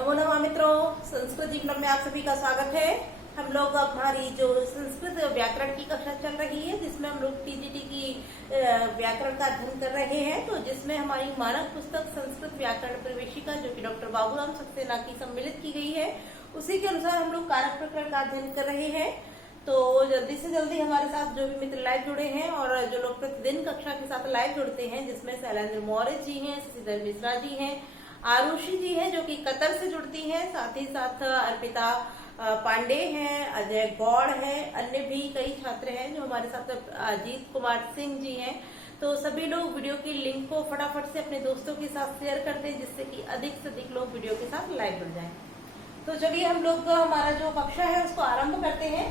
नमो नमः मित्रों, Sanskrit G club में आप सभी का स्वागत है। हम लोग हमारी जो संस्कृत व्याकरण की कक्षा चल रही है, जिसमें हम लोग टीजीटी की व्याकरण का अध्ययन कर रहे हैं, तो जिसमें हमारी मानक पुस्तक संस्कृत व्याकरण प्रवेशिका जो कि डॉक्टर बाबूराम सक्सेना की सम्मिलित की गई है, उसी के अनुसार हम लोग कारक प्रकरण का अध्ययन कर रहे हैं। तो जल्दी से जल्दी हमारे साथ जो भी मित्र लाइव जुड़े हैं और जो लोग प्रतिदिन कक्षा के साथ लाइव जुड़ते हैं, जिसमें शैलेंद्र मौर्य जी हैं, शशिधर मिश्रा जी हैं, आरुषि जी हैं जो कि कतर से जुड़ती हैं, साथ ही साथ अर्पिता पांडे हैं, अजय गौड़ है, अन्य भी कई छात्र हैं जो हमारे साथ, अजीत कुमार सिंह जी हैं। तो सभी लोग वीडियो की लिंक को फटाफट से अपने दोस्तों के साथ शेयर कर दें, जिससे कि अधिक से अधिक लोग वीडियो के साथ लाइव जुड़ जाएं। तो चलिए हम लोग हमारा जो कक्षा है उसको आरंभ करते हैं।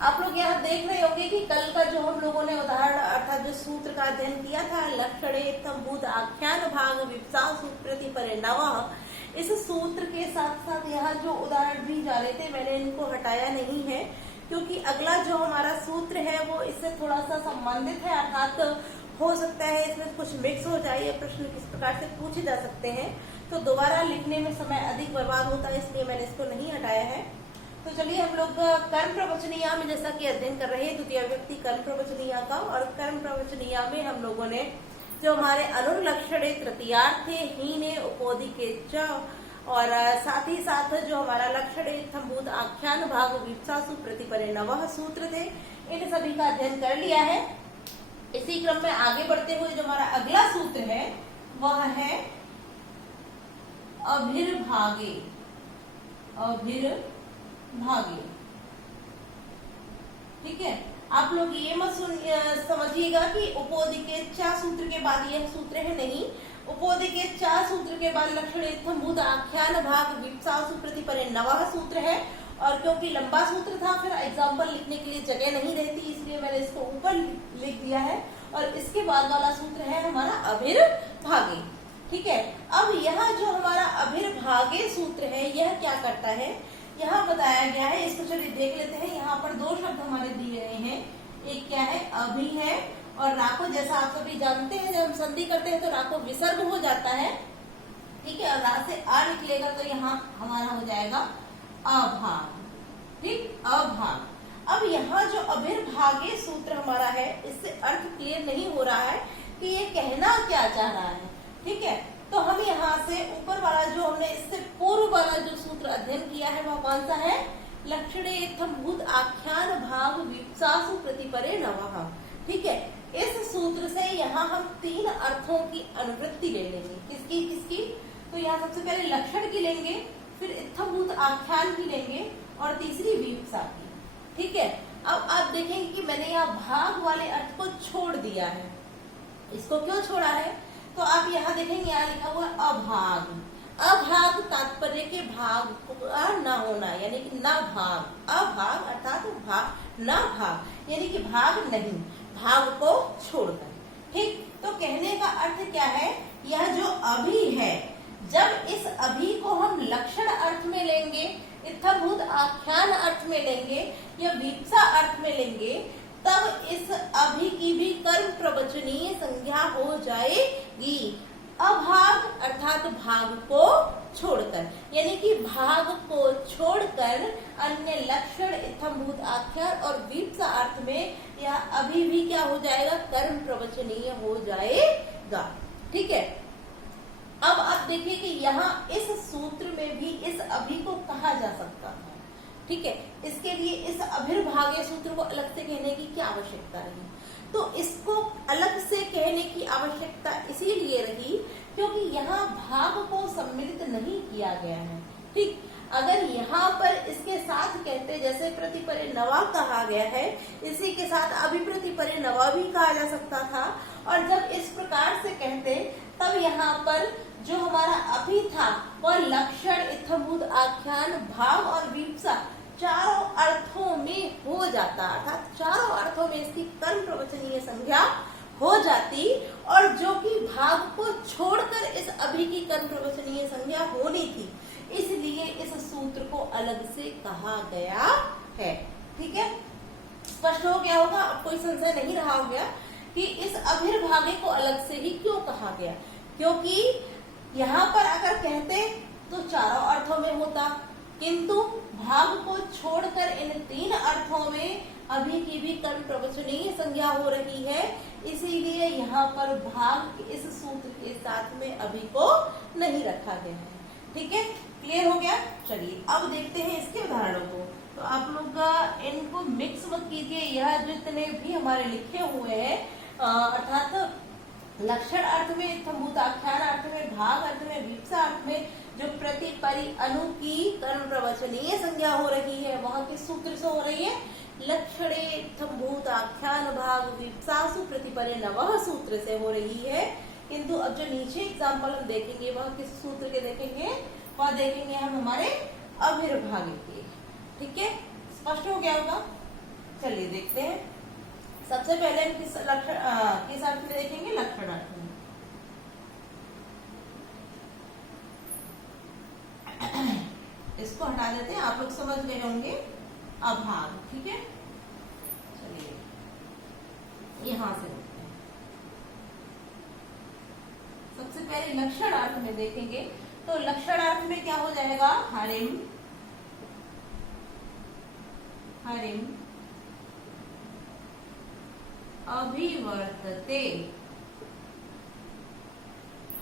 आप लोग यहाँ देख रहे होंगे कि कल का जो हम लोगों ने उदाहरण अर्थात जो सूत्र का अध्ययन किया था, लक्षणे तंबूत आख्यान भाग विप्सा सूत्र परिणव, इस सूत्र के साथ साथ यहाँ जो उदाहरण भी जा रहे थे, मैंने इनको हटाया नहीं है क्योंकि अगला जो हमारा सूत्र है वो इससे थोड़ा सा संबंधित है, अर्थात हो सकता है इसमें कुछ मिक्स हो जाए या प्रश्न किस प्रकार से पूछे जा सकते हैं, तो दोबारा लिखने में समय अधिक बर्बाद होता है, इसलिए मैंने इसको नहीं हटाया है। तो चलिए हम लोग कर्म प्रवचनीया में जैसा कि अध्ययन कर रहे हैं, द्वितीय व्यक्ति कर्म प्रवचनीया का, और कर्म प्रवचनीया में हम लोगों ने जो हमारे अनुलक्षणे तृतीयार्थे हीने उपोदिके च और साथ ही साथ जो हमारा लक्षणे थम्भूत आख्यान भाग विप्सासु प्रतिपरिणव सूत्र थे, इन सभी का अध्ययन कर लिया है। इसी क्रम में आगे बढ़ते हुए जो हमारा अगला सूत्र है वह है अभिर्भागे। भागे, ठीक है। आप लोग ये मत समझिएगा कि उपोदिकेच्छा सूत्र के बाद यह सूत्र है, नहीं। उपोदिकेच्छा सूत्र के बाद लक्षणेत्थम्भूत आख्यान भाग विप्सासु प्रतिपरिणव सूत्र है, और क्योंकि लंबा सूत्र था फिर एग्जाम्पल लिखने के लिए जगह नहीं रहती, इसलिए मैंने इसको ऊपर लिख दिया है। और इसके बाद वाला सूत्र है हमारा अभिर्भागे, ठीक है। अब यह जो हमारा अभिर्भागे सूत्र है यह क्या करता है, यहाँ बताया गया है, इसको चलिए देख लेते हैं। यहाँ पर दो शब्द हमारे दिए गए हैं, एक क्या है, अभि है, और राको जैसा आप सभी जानते हैं जब हम संधि करते हैं तो राको विसर्ग हो जाता है, ठीक है, और रा से आ निकलेगा तो यहाँ हमारा हो जाएगा अभाग, ठीक, अभाग। अब यहाँ जो अभिर्भागे सूत्र हमारा है, इससे अर्थ क्लियर नहीं हो रहा है कि ये कहना क्या चाह रहा है, ठीक है। तो हम यहाँ से ऊपर वाला जो हमने इससे पूर्व वाला जो सूत्र अध्ययन किया है वह कौन सा है, लक्षणेत्थम्भूत आख्यान भाग विप्सासु प्रतिपरिणव, ठीक है। इस सूत्र से यहाँ हम तीन अर्थों की अनुवृत्ति ले लेंगे। किसकी किसकी, तो यहाँ सबसे पहले लक्षण की लेंगे, फिर इत्थम्भूत आख्यान की लेंगे, और तीसरी विप्सा की, ठीक है। अब आप देखेंगे कि मैंने यहाँ भाग वाले अर्थ को छोड़ दिया है। इसको क्यों छोड़ा है, तो आप यहाँ देखेंगे यहाँ लिखा हुआ है अभाग। अभाग तात्पर्य के भाग न होना, यानी कि न भाग, अभाग अर्थात भाग न भाग, यानी कि भाग नहीं, भाग को छोड़कर, ठीक। तो कहने का अर्थ क्या है, यह जो अभि है, जब इस अभि को हम लक्षण अर्थ में लेंगे, इत्थम्भूत आख्यान अर्थ में लेंगे या विप्सा अर्थ में लेंगे, तब इस अभि की भी कर्म प्रवचनीय संज्ञा हो जाएगी। अभाग अर्थात भाग को छोड़कर, यानी कि भाग को छोड़कर अन्य लक्षण इत्थम्भूत आख्यान और विप्सा अर्थ में यह अभी भी क्या हो जाएगा, कर्म प्रवचनीय हो जाएगा, ठीक है। अब आप देखिए कि यहाँ इस सूत्र में भी इस अभि को कहा जा सकता था, ठीक है। इसके लिए इस अभिर्भागे सूत्र को अलग से कहने की क्या आवश्यकता रही, तो इसको अलग से कहने की आवश्यकता इसीलिए रही क्योंकि यहाँ भाग को सम्मिलित नहीं किया गया है, ठीक। अगर यहाँ पर इसके साथ कहते, जैसे प्रतिपरिणवा कहा गया है, इसी के साथ अभिप्रतिपरिणवा भी कहा जा सकता था, और जब इस प्रकार से कहते तब यहाँ पर जो हमारा अभि था वह लक्षण इत्थम्भूत आख्यान भाग और विप्सा चारों अर्थों में हो जाता, अर्थात चारों अर्थों में इसकी कर्म प्रवचनीय संज्ञा हो जाती, और जो कि भाग को छोड़कर इस अभि की कर्म प्रवचनीय संज्ञा होनी थी, इसलिए इस सूत्र को अलग से कहा गया है, ठीक है। स्पष्ट हो गया होगा, अब कोई संशय नहीं रहा होगा कि इस अभिर्भागे को अलग से ही क्यों कहा गया, क्योंकि यहाँ पर अगर कहते तो चारों अर्थों में होता, किंतु भाग को छोड़कर इन 3 अर्थों में अभी की भी कर्म प्रवचनीय संज्ञा हो रही है, इसीलिए यहाँ पर भाग इस सूत्र के साथ में अभी को नहीं रखा गया है। ठीक है, क्लियर हो गया। चलिए अब देखते हैं इसके उदाहरणों को। तो आप लोग इनको मिक्स मत कीजिए, यह जितने भी हमारे लिखे हुए हैं अर्थात लक्षण अर्थ में, इत्थम्भूत आख्यान अर्थ में, भाग अर्थ में, वीप्सा अर्थ में जो प्रति परि अनु की कर्म प्रवचनीय संज्ञा हो रही है वह किस सूत्र से हो रही है? लक्षणे इत्थम्भूत आख्यान भाग वीप्सासु प्रतिपरे नवः सूत्र से हो रही है। किंतु अब जो नीचे एग्जाम्पल हम देखेंगे वह किस सूत्र के देखेंगे? वह देखेंगे हम हमारे अभिर्भाग के। ठीक है, स्पष्ट हो गया होगा। चलिए देखते हैं। सबसे पहले हम किस अर्थ में देखेंगे? लक्षण अर्थ में। इसको हटा देते हैं, आप लोग समझ गए होंगे अभाग। ठीक है, चलिए यहां से देखते हैं। सबसे पहले लक्षण अर्थ में देखेंगे तो लक्षण अर्थ में क्या हो जाएगा? हरिम हरिम अभिवर्तते,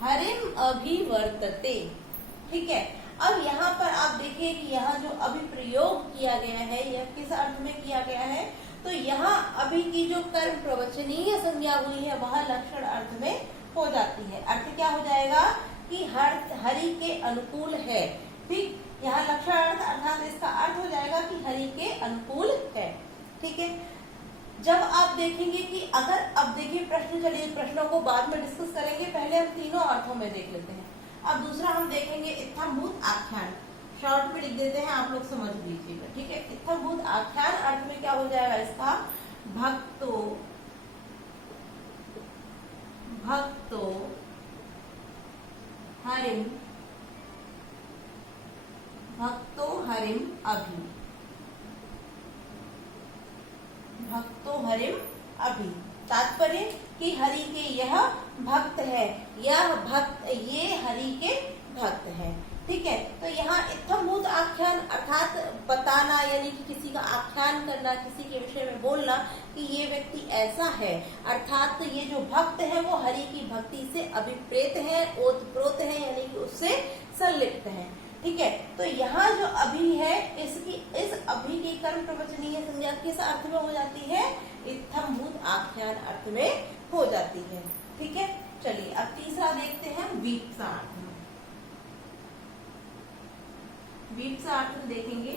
हरिम अभिवर्तते। ठीक है, अब यहाँ पर आप देखिए कि यहाँ जो अभिप्रयोग किया गया है यह किस अर्थ में किया गया है? तो यहाँ अभी की जो कर्म प्रवचनीय संज्ञा हुई है वह लक्षण अर्थ में हो जाती है। अर्थ क्या हो जाएगा कि हरि के अनुकूल है। ठीक, यहाँ लक्षण अर्थ अर्थात इसका अर्थ हो जाएगा कि हरि के अनुकूल है। ठीक है, जब आप देखेंगे कि अगर अब देखिए प्रश्न, चलिए प्रश्नों को बाद में डिस्कस करेंगे, पहले हम तीनों अर्थों में देख लेते हैं। अब दूसरा हम देखेंगे इत्थम्भूत आख्यान, शॉर्ट में लिख देते हैं, आप लोग समझ लीजिएगा। ठीक है, इत्थम्भूत आख्यान अर्थ में क्या हो जाएगा इसका? भक्तो भक्तो हरिम भक्तो हरिम अभि, भक्तो हरिम अभि। तात्पर्य कि हरि के यह भक्त है, यह भक्त, ये हरि के भक्त है। ठीक है, तो यहाँ इत्थम्भूत आख्यान अर्थात बताना, यानी कि किसी का आख्यान करना, किसी के विषय में बोलना कि ये व्यक्ति ऐसा है, अर्थात ये जो भक्त है वो हरि की भक्ति से अभिप्रेत है, ओतप्रोत है, यानी कि उससे संलिप्त है। ठीक है, तो यहाँ जो अभी है इस अभी की कर्म प्रवचनीय संज्ञा किस अर्थ में हो जाती है? इत्थम्भूत आख्यान अर्थ में हो जाती है। ठीक है, चलिए अब तीसरा देखते हैं वीप्सा अर्थ में। वीप्सा अर्थ में देखेंगे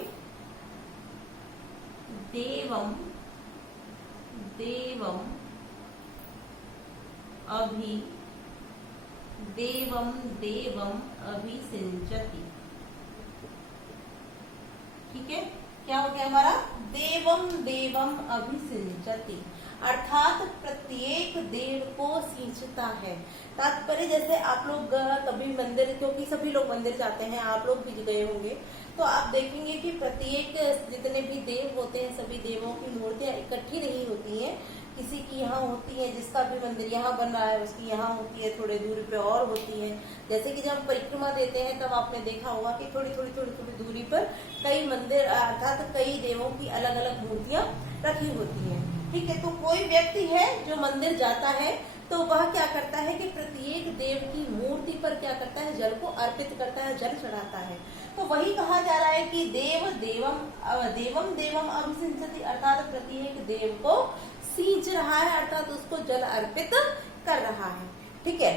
देवम देवम अभि देवम देवम अभिसिंचति। ठीक है, क्या हो गया हमारा? देवम देवम अभिसिंचति, अर्थात प्रत्येक देव को सींचता है। तात्पर्य जैसे आप लोग कभी मंदिर, क्योंकि सभी लोग मंदिर जाते हैं, आप लोग भी गए होंगे, तो आप देखेंगे कि प्रत्येक जितने भी देव होते हैं सभी देवों की मूर्तियां इकट्ठी नहीं होती हैं। किसी की यहाँ होती है, जिसका भी मंदिर यहाँ बन रहा है उसकी यहाँ होती है, थोड़े दूरी पे और होती है। जैसे कि जब हम परिक्रमा देते हैं तब आपने देखा होगा कि थोड़ी थोड़ी दूरी पर कई मंदिर अर्थात कई देवों की अलग अलग मूर्तियां रखी होती हैं। ठीक है, तो कोई व्यक्ति है जो मंदिर जाता है तो वह क्या करता है कि प्रत्येक देव की मूर्ति पर क्या करता है? जल को अर्पित करता है, जल चढ़ाता है। तो वही कहा जा रहा है कि देव देवम देवम देवम अभिसिंचति, अर्थात प्रत्येक देव को सींच रहा है, अर्थात उसको जल अर्पित कर रहा है। ठीक है,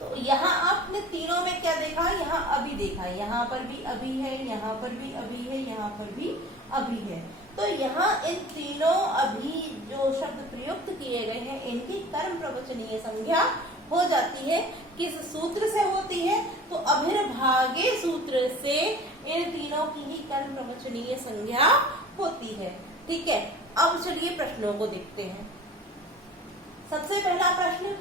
तो यहाँ आपने तीनों में क्या देखा? यहाँ अभी देखा, यहाँ पर भी अभी है, यहाँ पर भी अभी है, यहाँ पर भी अभी है। तो यहाँ इन तीनों अभी जो शब्द प्रयुक्त किए गए हैं इनकी कर्म प्रवचनीय संज्ञा हो जाती है। किस सूत्र से होती है? तो अभिर्भागे सूत्र से इन तीनों की ही कर्म प्रवचनीय संज्ञा होती है। ठीक है, अब चलिए प्रश्नों को देखते हैं। सबसे पहला प्रश्न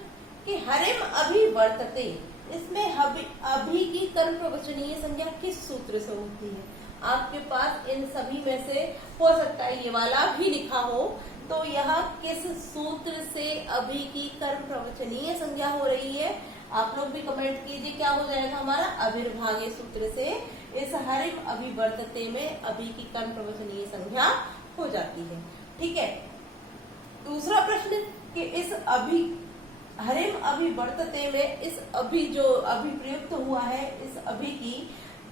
कि हरिम अभिवर्तते, इसमें अभी की कर्म प्रवचनीय संज्ञा किस सूत्र से होती है? आपके पास इन सभी में से हो सकता है ये वाला भी लिखा हो, तो यह किस सूत्र से अभी की कर्म प्रवचनीय संज्ञा हो रही है? आप लोग भी कमेंट कीजिए क्या हो जाएगा हमारा, अभिर्भागे सूत्र से इस हरिम अभिवर्तते में अभि की कर्म प्रवचनीय संज्ञा हो जाती है। ठीक है, दूसरा प्रश्न कि इस अभि हरिम अभिवर्तते में इस अभि जो अभि प्रयुक्त हुआ है, इस अभि की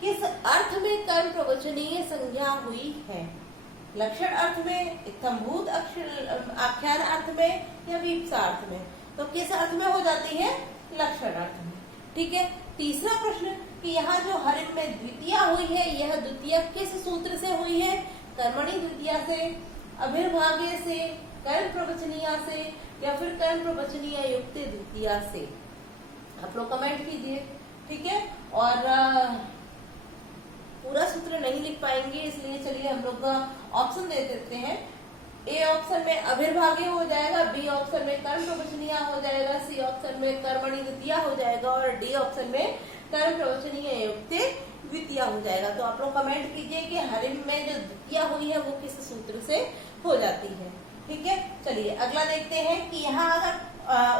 किस अर्थ में कर्म प्रवचनीय संज्ञा हुई है? लक्षण अर्थ में, इत्थम्भूत आख्यान अर्थ में या वीप्सा अर्थ में? तो किस अर्थ में हो जाती है? लक्षण अर्थ में। ठीक है, तीसरा प्रश्न कि यहाँ जो हरिम में द्वितीया हुई है, यह द्वितीया किस सूत्र से हुई है? कर्मणि द्वितीया से, अभिर्भागे से, कर्म प्रवचनीय से या फिर कर्म प्रवचनीय युक्त द्वितीया से? आप लोग कमेंट कीजिए। ठीक है, और पूरा सूत्र नहीं लिख पाएंगे, इसलिए चलिए हम लोग ऑप्शन दे देते हैं। ए ऑप्शन में अभिर्भागे हो जाएगा, बी ऑप्शन में कर्म प्रवचनीय हो जाएगा, सी ऑप्शन में कर्मणि द्वितीया हो जाएगा और डी ऑप्शन में कर्म प्रवचनीय युक्त द्वितीया हो जाएगा। तो आप लोग कमेंट कीजिए कि हरिम में जो द्वितीया हुई है वो किस सूत्र से हो जाती है। ठीक है, चलिए अगला देखते हैं कि यहाँ अगर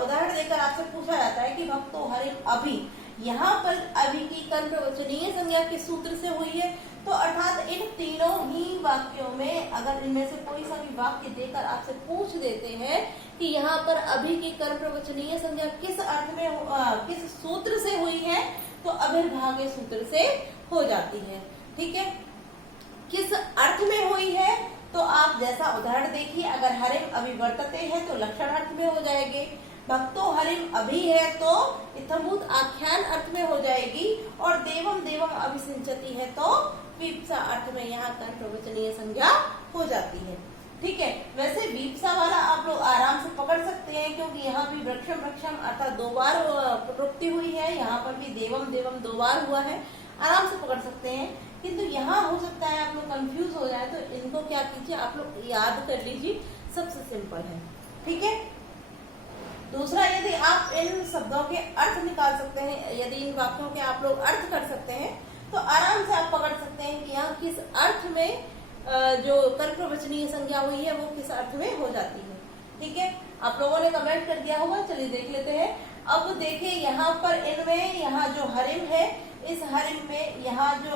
उदाहरण देकर आपसे पूछा जाता है कि भक्तो हरिम अभि, यहाँ पर अभि की कर्म प्रवचनीय संज्ञा किस सूत्र से हुई है? तो अर्थात इन तीनों ही वाक्यों में अगर इनमें से कोई सा भी वाक्य देकर आपसे पूछ देते हैं कि यहाँ पर अभि की कर्म प्रवचनीय संज्ञा किस अर्थ में किस सूत्र से हुई है, तो अभिर्भागे सूत्र से हो जाती है। ठीक है, किस अर्थ में हुई है? तो आप जैसा उदाहरण देखिए, अगर हरिम अभिवर्तते है तो लक्षण अर्थ में हो जाएगी, भक्तो हरिम अभि है तो इत्थम्भूत आख्यान अर्थ में हो जाएगी, और देवम देवम अभिसिंचति है तो वीप्सा अर्थ में यहाँ कर्म प्रवचनीय संज्ञा हो जाती है। ठीक है, वैसे वीप्सा वाला आप लोग आराम से पकड़ सकते हैं क्योंकि यहाँ भी वृक्षम वृक्षम अर्थात 2 बार प्रवृत्ति हुई है, यहाँ पर भी देवम देवम 2 बार हुआ है, आराम से पकड़ सकते हैं। किंतु यहाँ हो सकता है आप लोग कंफ्यूज हो जाए, तो इनको क्या कीजिए, आप लोग याद कर लीजिए, सबसे सिंपल है। ठीक है, दूसरा, यदि आप इन शब्दों के अर्थ निकाल सकते हैं, यदि इन वाक्यों के आप लोग अर्थ कर सकते हैं, तो आराम से आप पकड़ सकते हैं कि यहाँ किस अर्थ में जो कर्म प्रवचनीय संज्ञा हुई है वो किस अर्थ में हो जाती है। ठीक है, आप लोगों ने कमेंट कर दिया होगा, चलिए देख लेते हैं। अब देखिए यहाँ पर इनमें यहाँ जो हरिम है, इस हरिम में यहाँ जो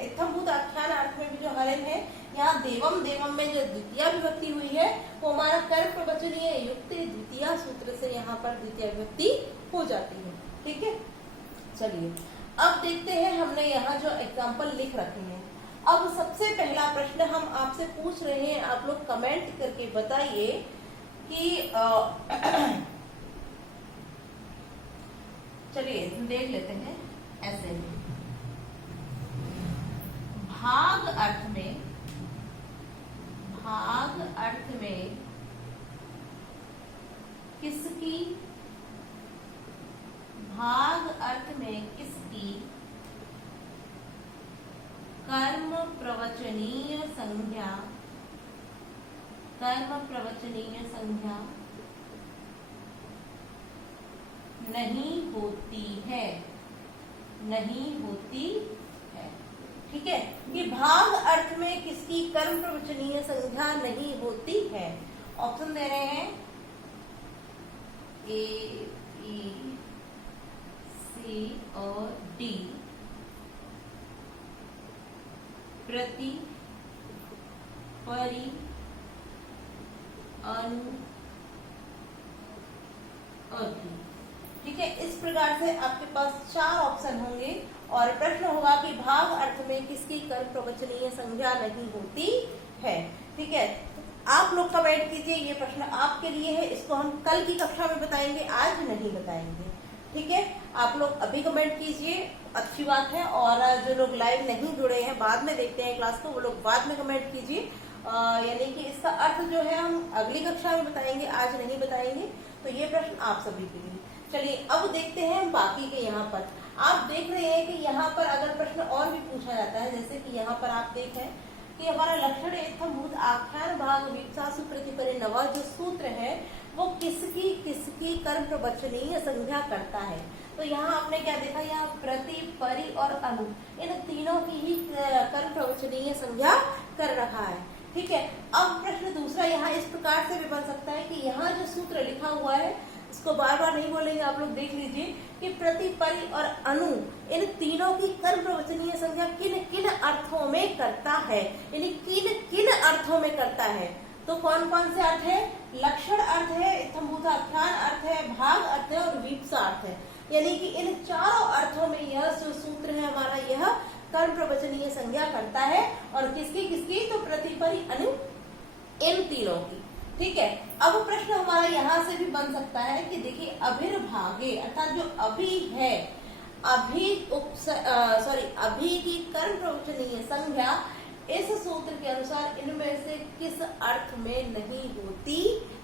इत्थम्भूत आख्यान अर्थ में भी जो हरिम है, यहाँ देवम देवम में जो द्वितीया विभक्ति हुई है वो हमारा कर्म प्रवचनीय युक्त द्वितीया सूत्र से यहाँ पर द्वितीय विभक्ति हो जाती है। ठीक है, चलिए अब देखते हैं, हमने यहाँ जो एग्जाम्पल लिख रखे हैं। अब सबसे पहला प्रश्न हम आपसे पूछ रहे हैं, आप लोग कमेंट करके बताइए कि चलिए देख लेते हैं। ऐसे भाग अर्थ में किसकी, भाग अर्थ में किसकी कर्म प्रवचनीय संज्ञा नहीं होती है। ठीक है, कि भाग अर्थ में किसकी कर्म प्रवचनीय संज्ञा नहीं होती है। ऑप्शन दे रहे हैं ए, ई, सी और डी। प्रति, परि, अनु, अभि। ठीक है, इस प्रकार से आपके पास 4 ऑप्शन होंगे और प्रश्न होगा कि भाग अर्थ में किसकी कर्म प्रवचनीय संज्ञा नहीं होती है। ठीक है, आप लोग कमेंट कीजिए, ये प्रश्न आपके लिए है, इसको हम कल की कक्षा में बताएंगे, आज नहीं बताएंगे। ठीक है, आप लोग अभी कमेंट कीजिए, अच्छी बात है। और जो लोग लाइव नहीं जुड़े हैं, बाद में देखते हैं क्लास को, वो लोग बाद में कमेंट कीजिए। यानी कि इसका अर्थ जो है हम अगली कक्षा में बताएंगे, आज नहीं बताएंगे। तो ये प्रश्न आप सभी के लिए। चलिए अब देखते हैं बाकी के। यहाँ पर आप देख रहे हैं कि यहाँ पर अगर प्रश्न और भी पूछा जाता है, जैसे कि यहाँ पर आप देखें कि हमारा लक्षण इत्थम्भूत आख्यान भाग वीप्सासु प्रतिपरे नवा जो सूत्र है वो किसकी कर्म प्रवचनीय संज्ञा करता है। तो यहाँ आपने क्या देखा, यहाँ प्रति, परि और अनु, इन तीनों की ही कर्म प्रवचनीय संज्ञा कर रखा है। ठीक है, अब प्रश्न दूसरा यहाँ इस प्रकार से भी बन सकता है कि यहाँ जो सूत्र लिखा हुआ है, इसको बार बार नहीं बोलेंगे, आप लोग देख लीजिए कि प्रति, परि और अनु इन तीनों की कर्म प्रवचनीय संज्ञा किन किन अर्थों में करता है, यानी किन किन अर्थों में करता है। तो कौन कौन से अर्थ है? लक्षण अर्थ है, इत्थम्भूताख्यान अर्थ है, भाग अर्थ है और वीप्सा अर्थ है। यानी कि इन चारों अर्थों में यह जो सूत्र है हमारा, यह कर्म प्रवचनीय संज्ञा करता है। और किसकी किसकी? तो प्रति, परि, अनु इन तीनों की। ठीक है। अब प्रश्न हमारा यहाँ से भी बन सकता है कि देखिए अभिर्भागे अर्थात जो अभी है, अभी की कर्म प्रवचनीय संज्ञा इस सूत्र के अनुसार इनमें से किस अर्थ में नहीं होती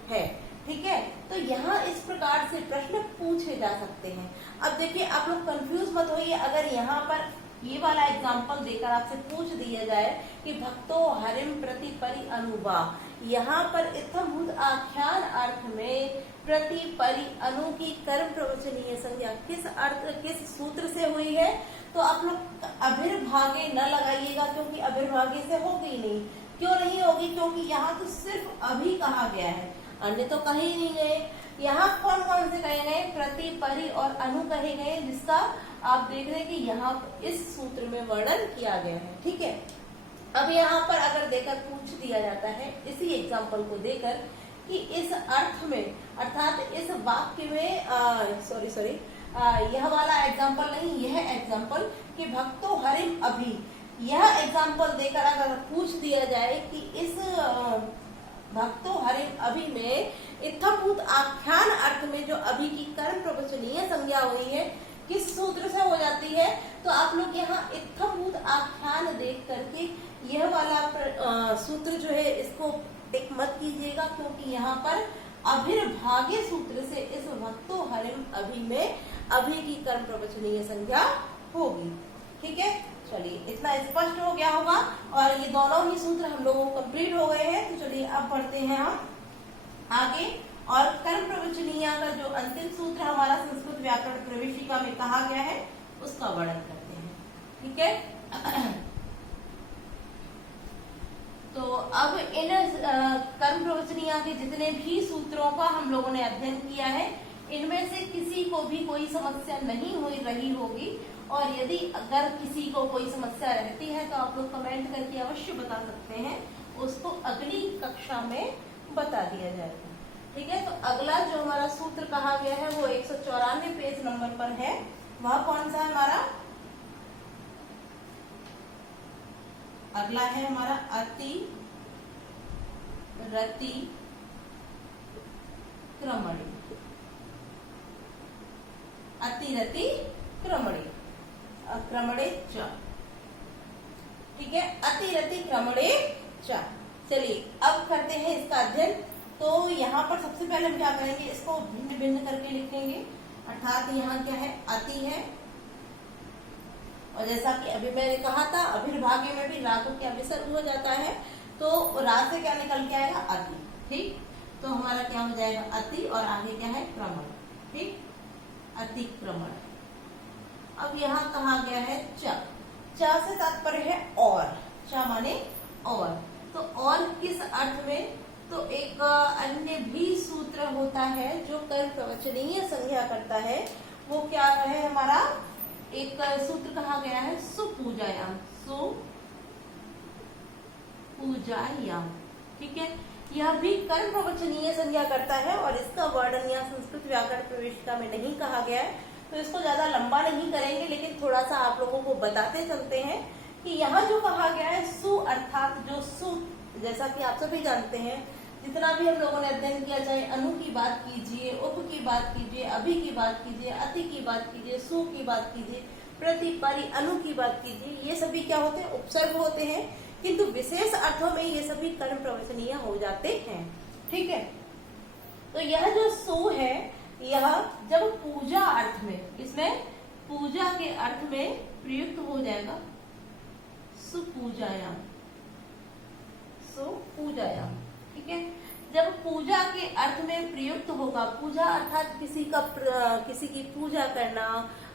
है। ठीक है। तो यहाँ इस प्रकार से प्रश्न पूछे जा सकते हैं। अब देखिए आप लोग कंफ्यूज मत होइए, अगर यहाँ पर ये वाला एग्जाम्पल देकर आपसे पूछ दिया जाए कि भक्तो हरिम प्रति, परि, अनुवा, यहाँ पर इत्थम्भूत आख्यान अर्थ में प्रति, परि, अनु की कर्म प्रवचनीय संज्ञा किस सूत्र से हुई है? तो आप लोग अभिर्भागे न लगाइएगा, क्योंकि अभिर्भागे से होगी नहीं। क्यों नहीं होगी? क्योंकि यहाँ तो सिर्फ अभी कहा गया है, अन्य तो कहे ही नहीं गए। यहाँ कौन कौन से कहे गए? प्रति, परि और अनु कहे गए, जिसका आप देख रहे हैं कि यहाँ इस सूत्र में वर्णन किया गया है। ठीक है। अब यहाँ पर अगर देकर पूछ दिया जाता है इसी एग्जाम्पल को देकर कि इस अर्थ में अर्थात इस वाक्य में यह वाला एग्जाम्पल नहीं, यह एग्जाम्पल कि भक्तो हरिम अभी, यह एग्जाम्पल देकर अगर पूछ दिया जाए कि इस भक्तो हरिम अभी में इत्थम्भूत आख्यान अर्थ में जो अभी की कर्म प्रवचनीय संज्ञा हुई है किस सूत्र से हो जाती है? तो आप लोग यहाँ इत्थम्भूत आख्यान देख करके यह वाला सूत्र जो है इसको टिक मत कीजिएगा, क्योंकि यहाँ पर अभिर्भागे सूत्र से इस भक्तो हरिम अभी में अभी की कर्म प्रवचनीय संज्ञा होगी। ठीक है। चलिए इतना स्पष्ट हो गया होगा और ये दोनों ही सूत्र हम लोगों को कंप्लीट हो गए हैं। तो चलिए अब बढ़ते हैं हम आगे और कर्म प्रवचनीय का जो अंतिम सूत्र हमारा संस्कृत व्याकरण प्रवेशिका में कहा गया है उसका वर्णन करते हैं। ठीक है। तो अब इन कर्म प्रवचनीय के जितने भी सूत्रों का हम लोगों ने अध्ययन किया है, इनमें से किसी को भी कोई समस्या नहीं हो रही होगी, और यदि अगर किसी को कोई समस्या रहती है तो आप लोग कमेंट करके अवश्य बता सकते हैं, उसको अगली कक्षा में बता दिया जाएगा। ठीक है। तो अगला जो हमारा सूत्र कहा गया है वो 194 पेज नंबर पर है। वह कौन सा है हमारा? अगला है हमारा अति, रति, क्रमणि। अति, रति, क्रमणि, क्रमणे च। ठीक है। अति, रति, क्रमणे च। चलिए अब करते हैं इसका अध्ययन। तो यहाँ पर सबसे पहले हम क्या करेंगे, इसको भिन्न भिन्न करके लिखेंगे। अर्थात यहाँ क्या है? अति है, और जैसा कि अभी मैंने कहा था अभिर्भागे में भी रा को क्या विसर्ग हो जाता है, तो रा से क्या निकल के आएगा? अति। ठीक। तो हमारा क्या हो जाएगा? अति, और आगे क्या है? क्रमण। ठीक। अतिक्रमण। अब यहाँ कहा गया है च। च से तात्पर्य है और, च माने और। तो और किस अर्थ में? तो एक अन्य भी सूत्र होता है जो कर्म प्रवचनीय संज्ञा करता है, वो क्या है हमारा? एक सूत्र कहा गया है सुपूजायाम, सुपूजायाम। ठीक है। यह भी कर्म प्रवचनीय संज्ञा करता है और इसका वर्णन यहाँ संस्कृत व्याकरण प्रवेशिका में नहीं कहा गया है, तो इसको ज्यादा लंबा नहीं करेंगे, लेकिन थोड़ा सा आप लोगों को बताते चलते हैं कि यहाँ जो कहा गया है सु अर्थात जो सु, जैसा कि आप सभी जानते हैं, जितना भी हम लोगों ने अध्ययन किया, चाहे अनु की बात कीजिए, उप की बात कीजिए, अभी की बात कीजिए, अति की बात कीजिए, सु की बात कीजिए, प्रति, परि, अनु की बात कीजिए, ये सभी क्या होते हैं? उपसर्ग होते हैं, किंतु विशेष अर्थों में ये सभी कर्म प्रवचनीय हो जाते हैं। ठीक है। तो यह जो सु है, यह जब पूजा अर्थ में, इसमें पूजा के अर्थ में प्रयुक्त हो जाएगा, सुपूजायाम, सुपूजायाम। ठीक है। जब पूजा के अर्थ में प्रयुक्त होगा, पूजा अर्थात किसी की पूजा करना,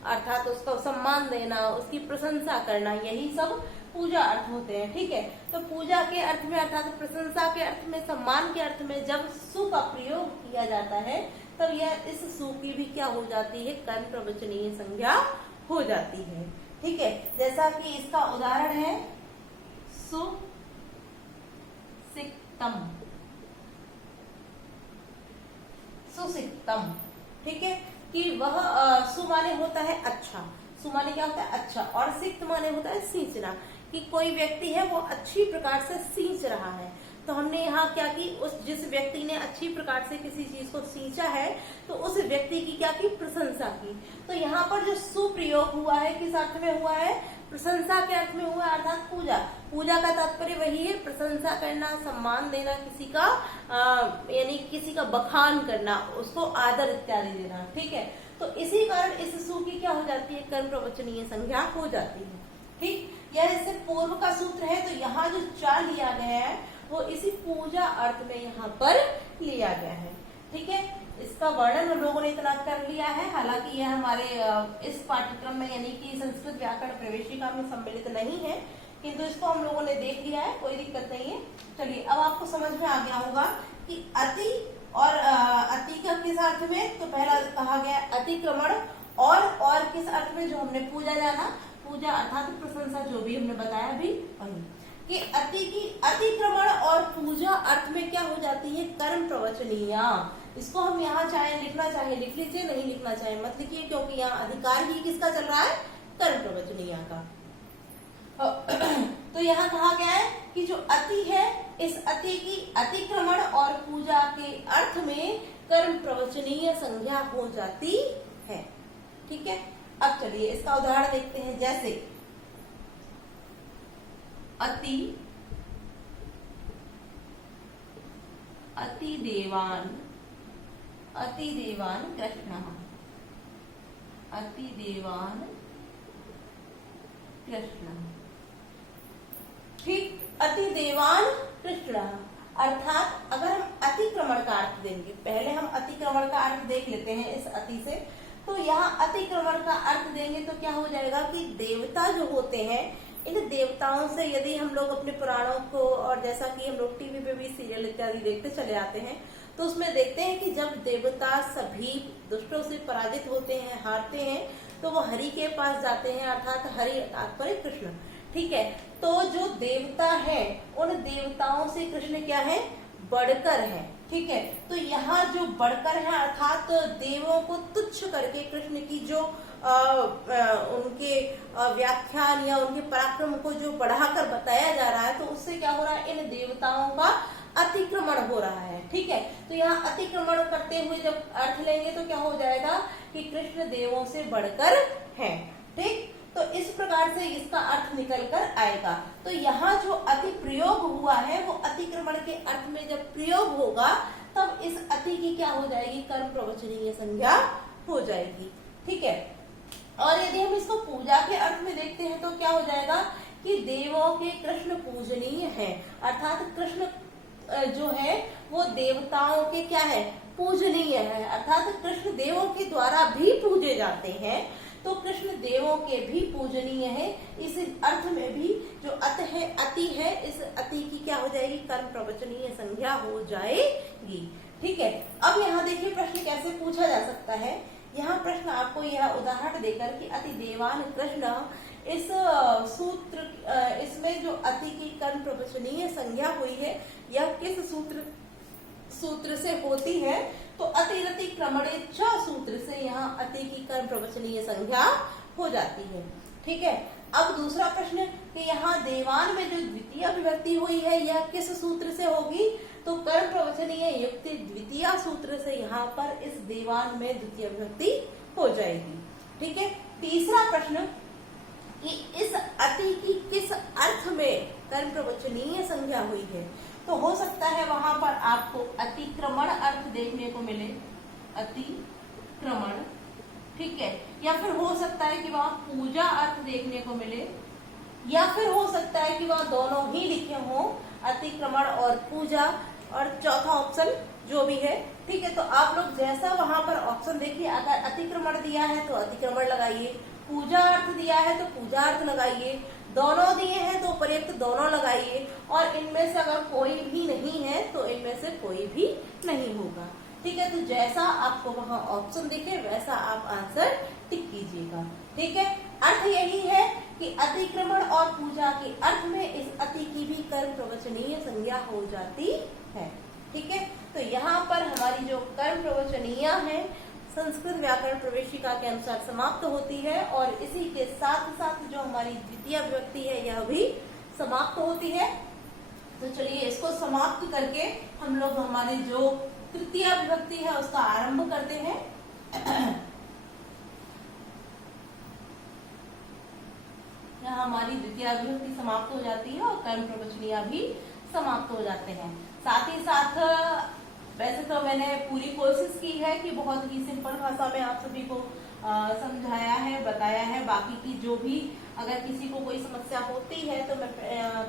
अर्थात उसका सम्मान देना, उसकी प्रशंसा करना, यही सब पूजा अर्थ होते हैं। ठीक है। तो पूजा के अर्थ में अर्थात प्रशंसा के अर्थ में, सम्मान के अर्थ में जब सु का प्रयोग किया जाता है तब यह इस सु की भी क्या हो जाती है, कर्म प्रवचनीय संज्ञा हो जाती है। ठीक है, जैसा कि इसका उदाहरण है सुसिक्तम, सुसिक्तम। ठीक है, कि वह सु माने होता है अच्छा, सु माने क्या होता है अच्छा, और सिक्त माने होता है सींचना, कि कोई व्यक्ति है वो अच्छी प्रकार से सींच रहा है। तो हमने यहाँ क्या की, उस जिस व्यक्ति ने अच्छी प्रकार से किसी चीज को सींचा है तो उस व्यक्ति की क्या की, प्रशंसा की। तो यहाँ पर जो सुप्रयोग हुआ है किस अर्थ में हुआ है, प्रशंसा के अर्थ में हुआ, अर्थात पूजा। पूजा का तात्पर्य वही है, प्रशंसा करना, सम्मान देना किसी का, यानी किसी का बखान करना, उसको आदर इत्यादि देना। ठीक है, तो इसी कारण इस सु की क्या हो जाती है, कर्म प्रवचनीय संज्ञा हो जाती है। ठीक, यह इससे पूर्व का सूत्र है। तो यहाँ जो चा लिया गया है वो इसी पूजा अर्थ में यहाँ पर लिया गया है। ठीक है, इसका वर्णन हम लोगों ने इतना कर लिया है। हालांकि यह हमारे इस पाठ्यक्रम में यानी कि संस्कृत व्याकरण प्रवेशिका में सम्मिलित नहीं है, किंतु इसको हम लोगों ने देख लिया है, कोई दिक्कत नहीं है। चलिए, अब आपको समझ में आ गया होगा कि अति और अति का किस अर्थ में, तो पहला कहा गया अतिक्रमण, और किस अर्थ में, जो हमने पूजा जाना, पूजा अर्थात प्रशंसा, जो भी हमने बताया अभी वही, कि अति की अतिक्रमण और पूजा अर्थ में क्या हो जाती है, कर्म प्रवचनीय। इसको हम यहाँ चाहे लिखना चाहे लिख लीजिए, नहीं लिखना चाहे मत लिखिए, क्योंकि यहाँ अधिकार ही किसका चल रहा है, कर्म प्रवचनीय का। तो यहाँ कहा गया है कि जो अति है, इस अति की अतिक्रमण और पूजा के अर्थ में कर्म प्रवचनीय संज्ञा हो जाती है। ठीक है, अब चलिए इसका उदाहरण देखते हैं। जैसे अति, अति देवान, अति देवान कृष्ण, अति देवान कृष्ण। ठीक, अति देवान कृष्ण अर्थात अगर हम अतिक्रमण का अर्थ देंगे, पहले हम अतिक्रमण का अर्थ देख लेते हैं इस अति से। तो यहाँ अतिक्रमण का अर्थ देंगे तो क्या हो जाएगा कि देवता जो होते हैं, इन देवताओं से यदि हम लोग अपने पुराणों को, और जैसा कि हम लोग टीवी पे भी सीरियल इत्यादि देखते चले आते हैं, तो उसमें देखते हैं कि जब देवता सभी दुष्टों से पराजित होते हैं, हारते हैं, तो वो हरि के पास जाते हैं, अर्थात हरि तात्पर्य कृष्ण। ठीक है, तो जो देवता है उन देवताओं से कृष्ण क्या है, बढ़कर है। ठीक है, तो यहाँ जो बढ़कर है अर्थात देवों को तुच्छ करके कृष्ण की जो उनके व्याख्यान या उनके पराक्रम को जो बढ़ाकर बताया जा रहा है, तो उससे क्या हो रहा है, इन देवताओं का अतिक्रमण हो रहा है। ठीक है, तो यहाँ अतिक्रमण करते हुए जब अर्थ लेंगे तो क्या हो जाएगा कि कृष्ण देवों से बढ़कर है। ठीक, तो इस प्रकार से इसका अर्थ निकल कर आएगा। तो यहाँ जो अति प्रयोग हुआ है वो अतिक्रमण के अर्थ में जब प्रयोग होगा तब इस अति की क्या हो जाएगी, कर्म प्रवचनीय संज्ञा हो जाएगी। ठीक है, और यदि हम इसको पूजा के अर्थ में देखते हैं तो क्या हो जाएगा कि देवों के कृष्ण पूजनीय है, अर्थात कृष्ण जो है वो देवताओं के क्या है, पूजनीय है, अर्थात कृष्ण देवों के द्वारा भी पूजे जाते हैं। तो कृष्ण देवों के भी पूजनीय है। इस अर्थ में भी जो अति है, इस अति की क्या हो जाएगी, कर्म प्रवचनीय संज्ञा हो जाएगी। ठीक है, अब यहाँ देखिए प्रश्न कैसे पूछा जा सकता है। यहाँ प्रश्न आपको यह उदाहरण देकर कि अति देवान कृष्ण, इस सूत्र, इसमें जो अति की कर्म प्रवचनीय संज्ञा हुई है यह किस सूत्र से होती है, तो अतिरति क्रमणे च सूत्र से यहाँ अति की कर्म प्रवचनीय संज्ञा हो जाती है। ठीक है, अब दूसरा प्रश्न कि यहाँ देवान में जो द्वितीय विभक्ति हुई है यह किस सूत्र से होगी, तो कर्म प्रवचनीय युक्ति द्वितीय सूत्र से यहाँ पर इस देवान में द्वितीय विभक्ति हो जाएगी। ठीक है, तीसरा प्रश्न कि इस अति की किस अर्थ में कर्म प्रवचनीय संज्ञा हुई है, तो हो सकता है वहां पर आपको अतिक्रमण अर्थ देखने को मिले, अतिक्रमण। ठीक है, या फिर हो सकता है कि वहां पूजा अर्थ देखने को मिले, या फिर हो सकता है कि वहां दोनों ही लिखे हों, अतिक्रमण और पूजा, और चौथा ऑप्शन जो भी है। ठीक है, तो आप लोग जैसा वहां पर ऑप्शन देखिए, अगर अतिक्रमण दिया है तो अतिक्रमण लगाइए, पूजा अर्थ दिया है तो पूजा अर्थ लगाइए, दोनों दिए हैं तो उपयुक्त दोनों लगाइए, और इनमें से अगर कोई भी नहीं है तो इनमें से कोई भी नहीं होगा। ठीक है, तो जैसा आपको वहां ऑप्शन दिखे वैसा आप आंसर टिक कीजिएगा। ठीक है, अर्थ यही है कि अतिक्रमण और पूजा के अर्थ में इस अति की भी कर्म प्रवचनीय संज्ञा हो जाती है। ठीक है, तो यहाँ पर हमारी जो कर्म प्रवचनीय है संस्कृत व्याकरण प्रवेशिका के अनुसार समाप्त होती है और इसी के साथ साथ जो हमारी द्वितीय विभक्ति है यह भी समाप्त होती है। तो चलिए इसको समाप्त करके हम लोग हमारे जो तृतीय विभक्ति है उसका आरंभ करते हैं। यहाँ हमारी द्वितीय विभक्ति समाप्त हो जाती है और कर्म प्रवचनीय भी समाप्त हो जाते हैं। साथ ही साथ वैसे तो मैंने पूरी कोशिश की है कि बहुत ही सिंपल भाषा में आप सभी को समझाया है, बताया है। बाकी की जो भी अगर किसी को कोई समस्या होती है तो मैं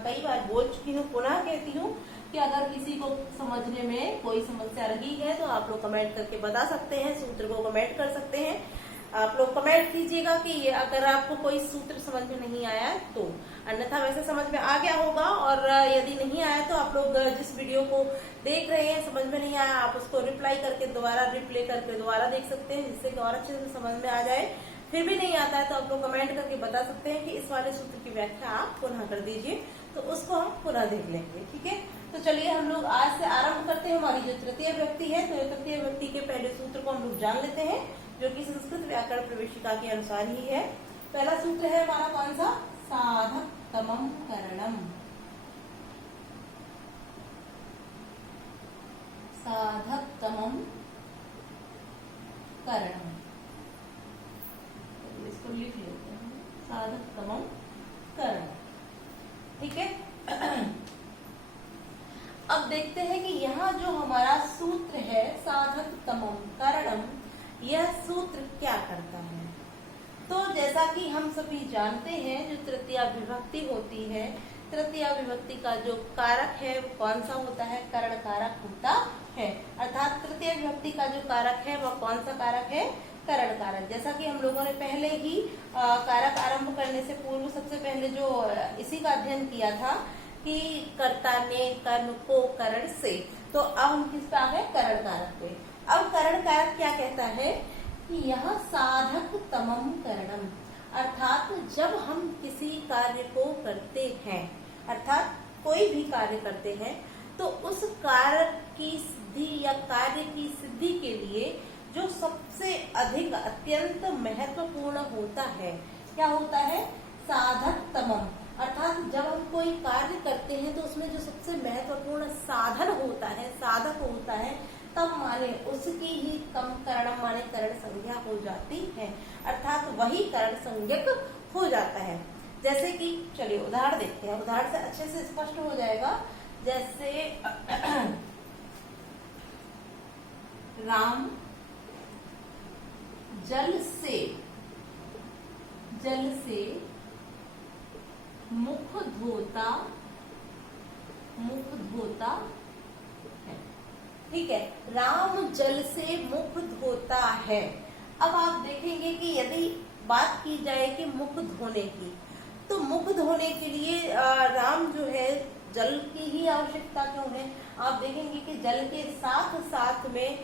कई बार बोल चुकी हूँ, पुनः कहती हूँ कि अगर किसी को समझने में कोई समस्या रही है तो आप लोग कमेंट करके बता सकते हैं, सूत्र को कमेंट कर सकते हैं। आप लोग कमेंट कीजिएगा कि ये अगर आपको कोई सूत्र समझ में नहीं आया तो, अन्यथा वैसे समझ में आ गया होगा। और यदि नहीं आया तो आप लोग जिस वीडियो को देख रहे हैं समझ में नहीं आया आप उसको रिप्लाई करके दोबारा रिप्ले करके दोबारा देख सकते हैं, जिससे कि और अच्छे से समझ में आ जाए। फिर भी नहीं आता है तो आप लोग कमेंट करके बता सकते हैं कि इस वाले सूत्र की व्याख्या आप पुनः कर दीजिए, तो उसको हम पुनः देख लेंगे। ठीक है, तो चलिए हम लोग आज से आरंभ करते हैं हमारी जो तृतीय विभक्ति है। तो तृतीय विभक्ति के पहले सूत्र को हम लोग जान लेते हैं जो कि संस्कृत व्याकरण प्रवेशिका के अनुसार ही है। पहला सूत्र है हमारा कौन सा? साधकतमं करणम। साधकतमं करणम, इसको लिख लेते हैं, साधकतमं करणम। ठीक है, अब देखते हैं कि यहाँ जो हमारा सूत्र है साधकतमं करणम, यह सूत्र क्या करता है। तो जैसा कि हम सभी जानते हैं जो तृतीय विभक्ति होती है, तृतीय विभक्ति का जो कारक है वो कौन सा होता है? करण कारक होता है। अर्थात तृतीय विभक्ति का जो कारक है वह कौन सा कारक है? करण कारक। जैसा कि हम लोगों ने पहले ही कारक आरंभ करने से पूर्व सबसे पहले जो इसी का अध्ययन किया था कि कर्ता ने कर्म को करण से, तो अब हम किस पे आ गए? करण कारक पे। अब करण कारक क्या कहता है कि यह साधकतमं करणम, अर्थात जब हम किसी कार्य को करते हैं, अर्थात कोई भी कार्य करते हैं, तो उस कार्य की सिद्धि या कार्य की सिद्धि के लिए जो सबसे अधिक अत्यंत महत्वपूर्ण होता है, क्या होता है? साधकतमं। अर्थात जब हम कोई कार्य करते हैं तो उसमें जो सबसे महत्वपूर्ण साधन होता है, साधक होता है, तब माने उसकी ही तम करणम माने करण संज्ञा हो जाती है, अर्थात वही करण संज्ञक हो जाता है। जैसे कि चलिए उदाहरण देखते हैं, उदाहरण से अच्छे से स्पष्ट हो जाएगा। जैसे राम जल से मुख धोता है। ठीक है, राम जल से मुख धोता है। अब आप देखेंगे कि यदि बात की जाए कि मुख धोने की, तो मुख धोने के लिए राम जो है जल की ही आवश्यकता क्यों है? आप देखेंगे कि जल के साथ साथ में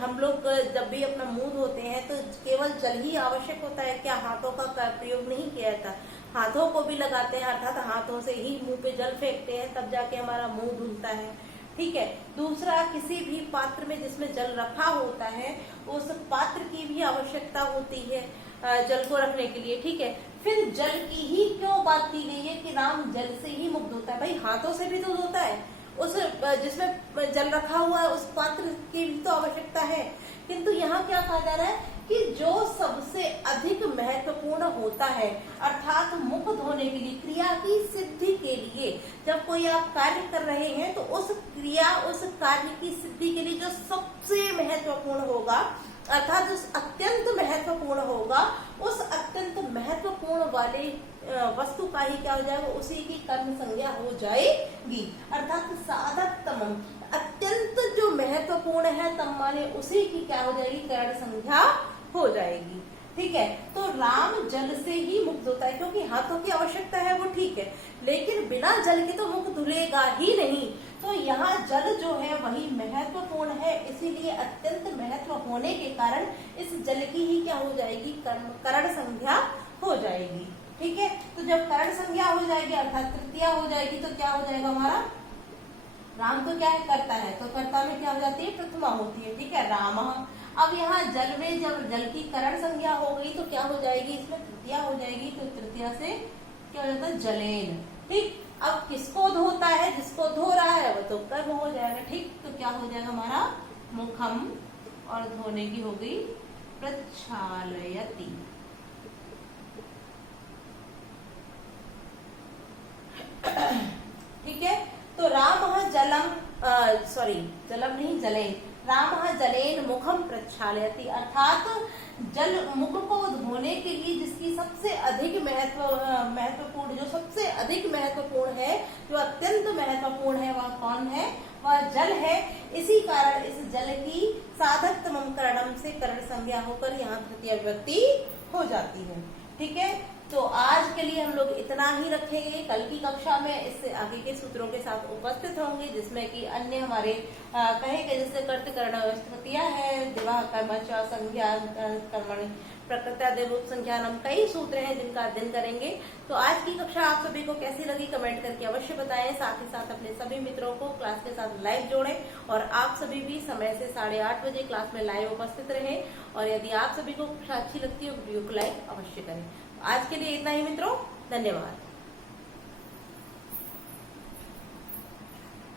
हम लोग जब भी अपना मुंह धोते हैं तो केवल जल ही आवश्यक होता है क्या? हाथों का प्रयोग नहीं किया जाता, हाथों को भी लगाते हैं, अर्थात हाथों से ही मुंह पे जल फेंकते हैं तब जाके हमारा मुंह धुलता है। ठीक है, दूसरा किसी भी पात्र में जिसमें जल रखा होता है उस पात्र की भी आवश्यकता होती है जल को रखने के लिए। ठीक है, फिर जल की ही क्यों बात की गई है कि राम जल से ही मुख धोता है? भाई हाथों से भी तो धोता है, उस जिसमें जल रखा हुआ है उस पात्र की भी तो आवश्यकता है। किंतु यहाँ क्या कहा जा रहा है कि जो सबसे अधिक महत्वपूर्ण होता है, अर्थात मुख धोने के लिए, क्रिया की सिद्धि के लिए, जब कोई आप कार्य कर रहे हैं तो उस क्रिया उस कार्य की सिद्धि के लिए जो सबसे महत्वपूर्ण होगा, अर्थात जो अत्यंत महत्वपूर्ण होगा, उस अत्यंत महत्वपूर्ण वाले वस्तु का ही क्या हो जाएगा? उसी की कर्म संज्ञा हो जाएगी। अर्थात साधकतमं अत्यंत जो महत्वपूर्ण है तब माने उसी की क्या हो जाएगी? करण संज्ञा हो जाएगी। ठीक है। तो राम जल से ही मुख धोता है, क्योंकि हाथों की आवश्यकता है वो ठीक है, लेकिन बिना जल के तो मुख धुलेगा ही नहीं। तो यहाँ जल जो है वही महत्वपूर्ण है, इसीलिए अत्यंत महत्व होने के कारण इस जल की ही क्या हो जाएगी, करण संज्ञा हो जाएगी। ठीक है। तो जब करण संज्ञा हो जाएगी अर्थात तृतीया हो जाएगी तो क्या हो जाएगा हमारा, राम तो क्या है, करता है, तो कर्ता में क्या हो जाती है, प्रथमा होती है। ठीक है, राम। अब यहाँ जल में जब जल की करण संज्ञा हो गई तो क्या हो जाएगी, इसमें तृतीया हो जाएगी, तो तृतीया से क्या हो जाता है, जलेन। ठीक। अब किसको धोता है, जिसको धो रहा है वो तो कर्म हो जाएगा। ठीक। तो क्या हो जाएगा हमारा, मुखम, और धोने की हो गई प्रक्षालयति। ठीक है। तो राम जलम, सॉरी जलम नहीं, जलेन, राम जलेन मुखम प्रक्षालयति, अर्थात जल मुख को धोने के लिए जिसकी सबसे अधिक महत्वपूर्ण, जो सबसे अधिक महत्वपूर्ण है, जो अत्यंत महत्वपूर्ण है, वह कौन है, वह जल है। इसी कारण इस जल की साधक तमम करणम से करण संज्ञा होकर यहाँ तृतीय विभक्ति हो जाती है। ठीक है। तो आज के लिए हम लोग इतना ही रखेंगे। कल की कक्षा में इससे आगे के सूत्रों के साथ उपस्थित होंगे, जिसमें कि अन्य हमारे कहे के जैसे कर्त करण तृतीया है, विवाह कर्म संज्ञा कर्मणि प्रकृत्या देवरूप संज्ञानम, कई सूत्र हैं जिनका अध्ययन करेंगे। तो आज की कक्षा आप सभी को कैसी लगी कमेंट करके अवश्य बताएं। साथ ही साथ अपने सभी मित्रों को क्लास के साथ लाइव जोड़ें, और आप सभी भी समय से 8:30 बजे क्लास में लाइव उपस्थित रहें। और यदि आप सभी को कक्षा अच्छी लगती है तो वीडियो को लाइक अवश्य करें। आज के लिए इतना ही मित्रों, धन्यवाद।